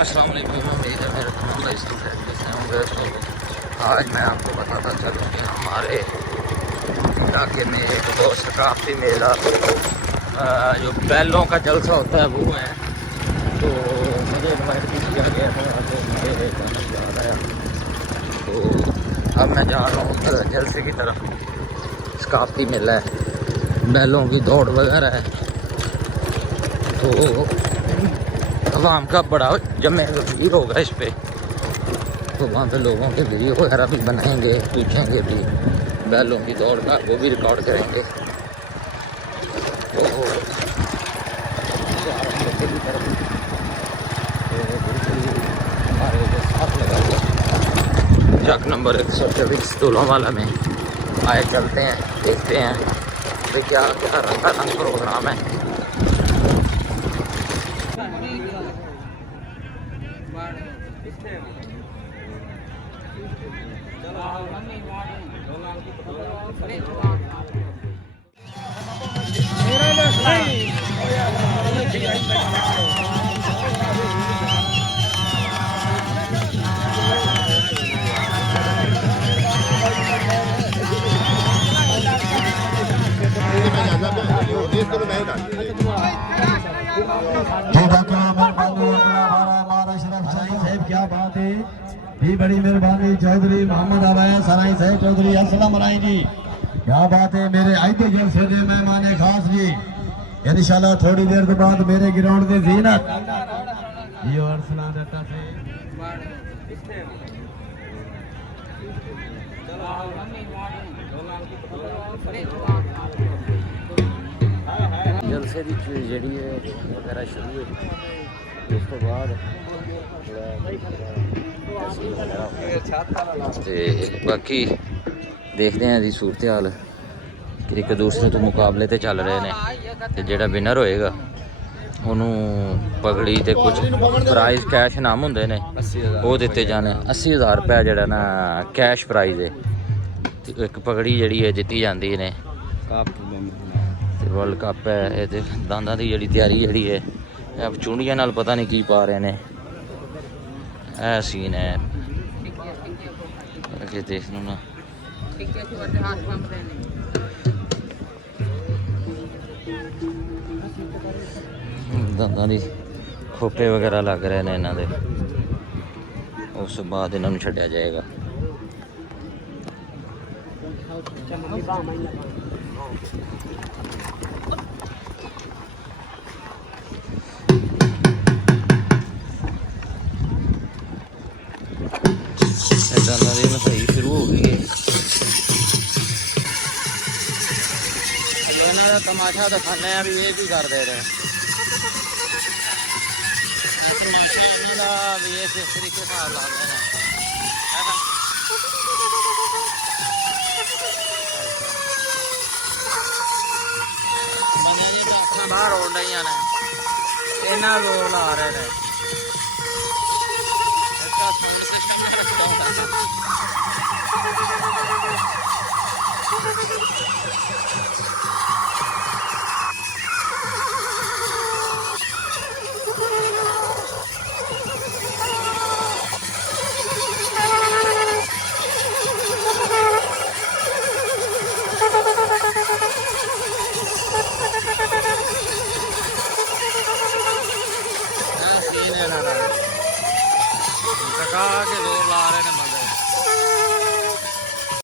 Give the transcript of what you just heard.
السلام علیکم، امید ہے میرے تمام بھائی سب خیریت سے ہوں گے۔ تو آج میں آپ کو بتاتا چلوں کہ ہمارے علاقے میں ایک بہت ثقافتی میلہ جو بیلوں کا جلسہ ہوتا ہے وہ ہے۔ تو مجھے انوائٹ بھی کیا گیا تھا تو مجھے جانا جا رہا ہے۔ تو اب میں جا رہا ہوں جلسے کی طرف۔ ثقافتی میلہ ہے، بیلوں کی دوڑ وغیرہ ہے، تو عوام کا بڑا جمع بھیڑ ہوگا اس پہ۔ تو وہاں پہ لوگوں کے ویڈیو وغیرہ بھی بنائیں گے، پوچھیں گے بھی بیلوں کی دوڑ کا، وہ بھی ریکارڈ کریں گے۔ تو ہمارے ساتھ لگا کے چک نمبر 124 دولوں والا میں آئے، چلتے ہیں، دیکھتے ہیں کہ کیا رنگ پروگرام ہے۔ کیا بات ہے، بھی بڑی مہربانی چودھری محمد علیہ سرائی صاحب چودھری السلام علیہ جی، کیا بات ہے میرے آئیتے جلسے دے مہمان خاص جی۔ انشاءاللہ تھوڑی دیر کے بعد میرے گراؤنڈ دے زینت یہ اور سنا دیتا سے جلسے کی چیز جڑی ہے وغیرہ شروع ہے، اس تو بعد باقی دیکھتے ہیں دی صورتحال کہ ایک دوسرے تو مقابلے تے چل رہے ہیں، تے جڑا ونر ہوئے گا انہوں پگڑی تے کچھ پرائز کیش انعام ہوندے نے وہ دیتے جانے۔ 80,000 روپے جڑا نا کیش پرائز ہے، ایک پگڑی جڑی ہے دتی جاندی نے۔ ورلڈ کپ ہے، یہ دانداں دی جڑی تیاری جڑی ہے، اب چونڈیاں نال پتہ نہیں کی پا رہے نے۔ اے سین ہے کہ دیکھنا نا دانداں دی کھوپے وغیرہ لگ رہے نے انہاں دے، اس بعد انہاں نوں چھڈیا جائے گا۔ دانداں دی نسائی شروع ہو گئی ہے۔ انہاں دا تماشا دکھانے ہیں بھی یہ کی کر دے رہے ہیں، بھی یہ کس طریقے سے لاتے ہیں۔ باہر ہو رہی ہیں، اینا زور لا رہے ہیں۔ ٹکا کے زور لا رہے ہیں۔